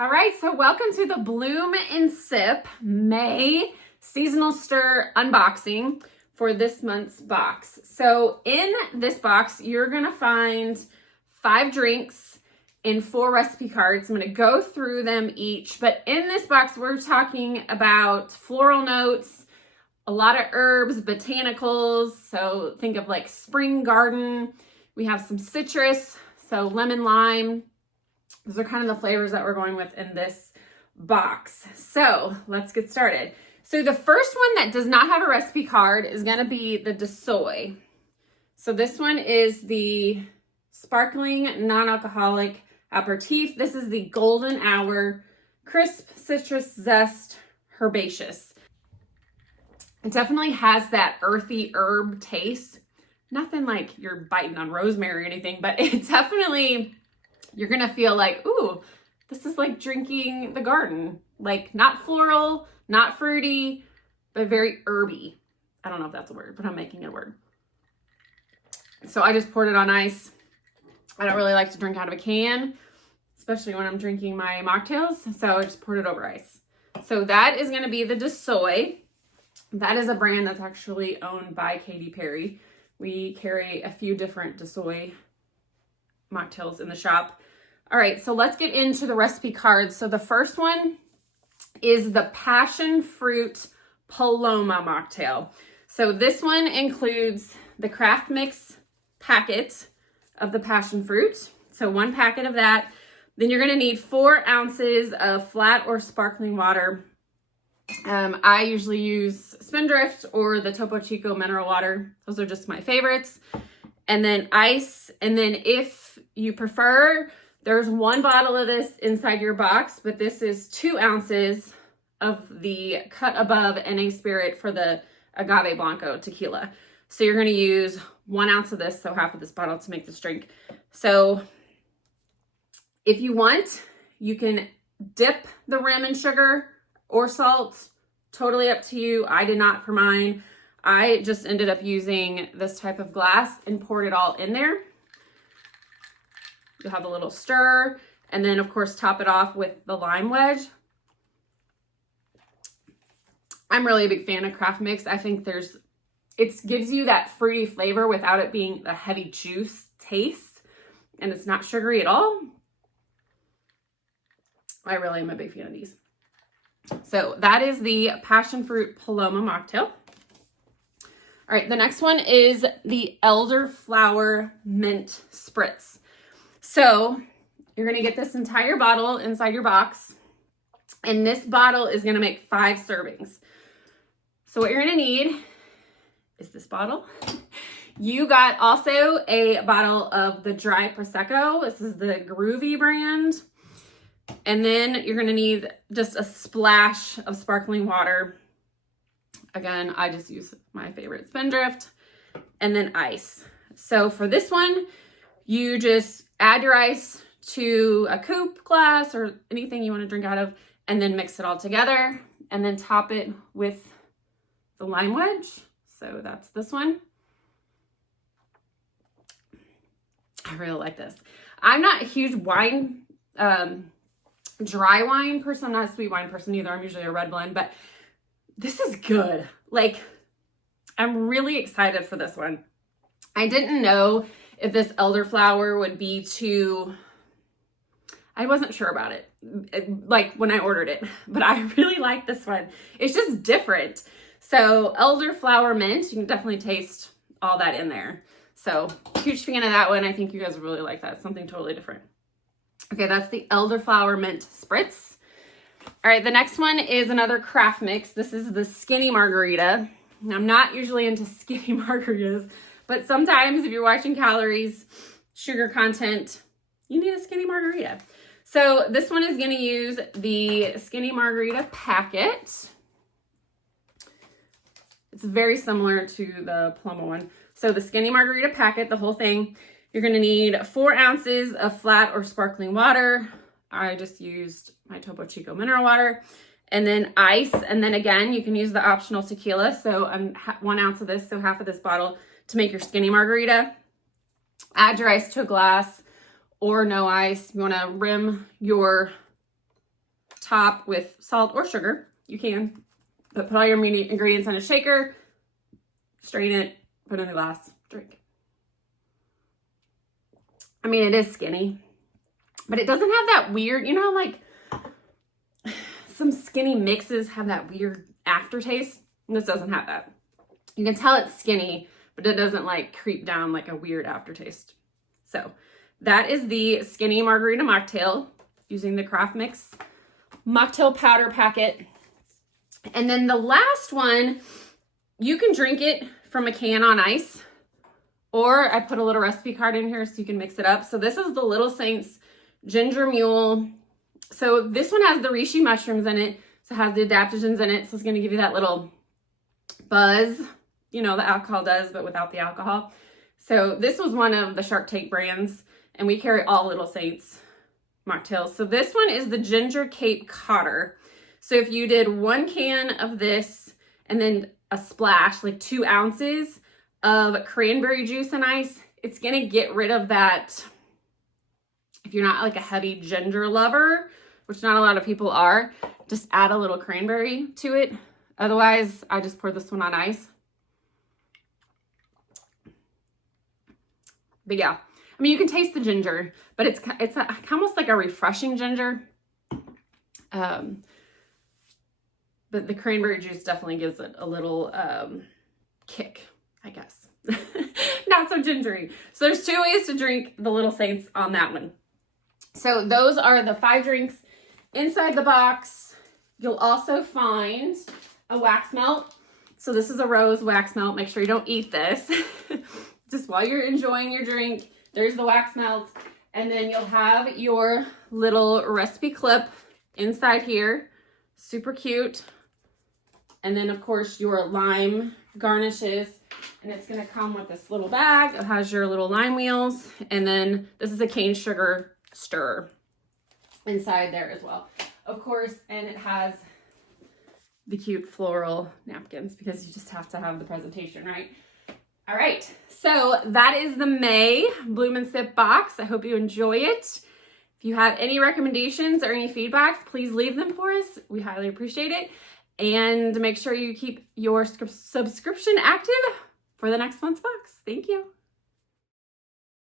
All right, so welcome to the Bloom and Sip May Seasonal Stir unboxing for this month's box. So in this box, you're gonna find 5 drinks in 4 recipe cards. I'm gonna go through them each, but in this box, we're talking about floral notes, a lot of herbs, botanicals. So think of like spring garden. We have some citrus, so lemon, lime. Those are kind of the flavors that we're going with in this box. So let's get started. So the first one that does not have a recipe card is going to be the Soy. So this one is the sparkling non-alcoholic aperitif. This is the golden hour crisp citrus zest herbaceous. It definitely has that earthy herb taste. Nothing like you're biting on rosemary or anything, but it's definitely, you're going to feel like, ooh, this is like drinking the garden. Like not floral, not fruity, but very herby. I don't know if that's a word, but I'm making it a word. So I just poured it on ice. I don't really like to drink out of a can, especially when I'm drinking my mocktails. So I just poured it over ice. So that is going to be the Soy. That is a brand that's actually owned by Katy Perry. We carry a few different Soy mocktails in the shop. All right, so let's get into the recipe cards. So the first one is the passion fruit Paloma mocktail. So this one includes the craft mix packet of the passion fruit. So 1 packet of that. Then you're gonna need 4 ounces of flat or sparkling water. I usually use Spindrift or the Topo Chico mineral water. Those are just my favorites. And then ice. And then if you prefer, there's 1 bottle of this inside your box, but this is 2 ounces of the cut above NA Spirit for the Agave Blanco tequila. So you're going to use 1 ounce of this, so half of this bottle, to make this drink. So if you want, you can dip the rim in sugar or salt. Totally up to you. I did not for mine. I just ended up using this type of glass and poured it all in there. You'll have a little stir, and then of course top it off with the lime wedge. I'm really a big fan of craft mix. I think it gives you that fruity flavor without it being the heavy juice taste, and it's not sugary at all. I really am a big fan of these. So that is the passion fruit Paloma mocktail. All right, the next one is the Elderflower Mint Spritz. So you're going to get this entire bottle inside your box, and this bottle is going to make 5 servings. So what you're going to need is this bottle. You got also a bottle of the dry Prosecco. This is the Groovy brand. And then you're going to need just a splash of sparkling water. Again, I just use my favorite Spindrift, and then ice. So for this one, you just add your ice to a coupe glass or anything you want to drink out of, and then mix it all together, and then top it with the lime wedge. So that's this one. I really like this. I'm not a huge wine, dry wine person. I'm not a sweet wine person either. I'm usually a red blend, but this is good. Like, I'm really excited for this one. I didn't know if this elderflower would be too, I wasn't sure about it, like when I ordered it, but I really like this one. It's just different. So elderflower mint, you can definitely taste all that in there. So huge fan of that one. I think you guys would really like that. Something totally different. Okay, that's the Elderflower Mint Spritz. All right, the next one is another craft mix. This is the Skinny Margarita. I'm not usually into skinny margaritas, but sometimes if you're watching calories, sugar content, you need a skinny margarita. So this one is going to use the Skinny Margarita packet. It's very similar to the Paloma one. So the Skinny Margarita packet, the whole thing, you're going to need 4 ounces of flat or sparkling water. I just used my Topo Chico mineral water, and then ice. And then again, you can use the optional tequila. So 1 ounce of this, so half of this bottle, to make your Skinny Margarita. Add your ice to a glass or no ice. You want to rim your top with salt or sugar. You can, but put all your ingredients in a shaker, strain it, put it in a glass, drink. I mean, it is skinny, but it doesn't have that weird, you know, like some skinny mixes have that weird aftertaste. This doesn't have that. You can tell it's skinny, but it doesn't like creep down like a weird aftertaste. So that is the skinny margarita mocktail using the Craft Mix mocktail powder packet. And then the last one, you can drink it from a can on ice, or I put a little recipe card in here so you can mix it up. So this is the Little Saints Ginger Mule. So this one has the reishi mushrooms in it. So it has the adaptogens in it. So it's going to give you that little buzz, you know, the alcohol does, but without the alcohol. So this was one of the Shark Tank brands, and we carry all Little Saints mocktails. So this one is the Ginger Cape Codder. So if you did 1 can of this and then a splash, like 2 ounces of cranberry juice and ice, it's going to get rid of that. If you're not like a heavy ginger lover, which not a lot of people are, just add a little cranberry to it. Otherwise, I just pour this one on ice. But yeah, I mean, you can taste the ginger, but it's almost like a refreshing ginger. But the cranberry juice definitely gives it a little kick, I guess. Not so gingery. So there's 2 ways to drink the Little Saints on that one. So those are the 5 drinks. Inside the box, you'll also find a wax melt. So this is a rose wax melt. Make sure you don't eat this. Just while you're enjoying your drink, there's the wax melt. And then you'll have your little recipe clip inside here. Super cute. And then, of course, your lime garnishes. And it's going to come with this little bag. It has your little lime wheels. And then this is a cane sugar stirrer inside there as well. Of course, and it has the cute floral napkins because you just have to have the presentation, right? All right. So that is the May Bloom and Sip box. I hope you enjoy it. If you have any recommendations or any feedback, please leave them for us. We highly appreciate it. And make sure you keep your subscription active for the next month's box. Thank you.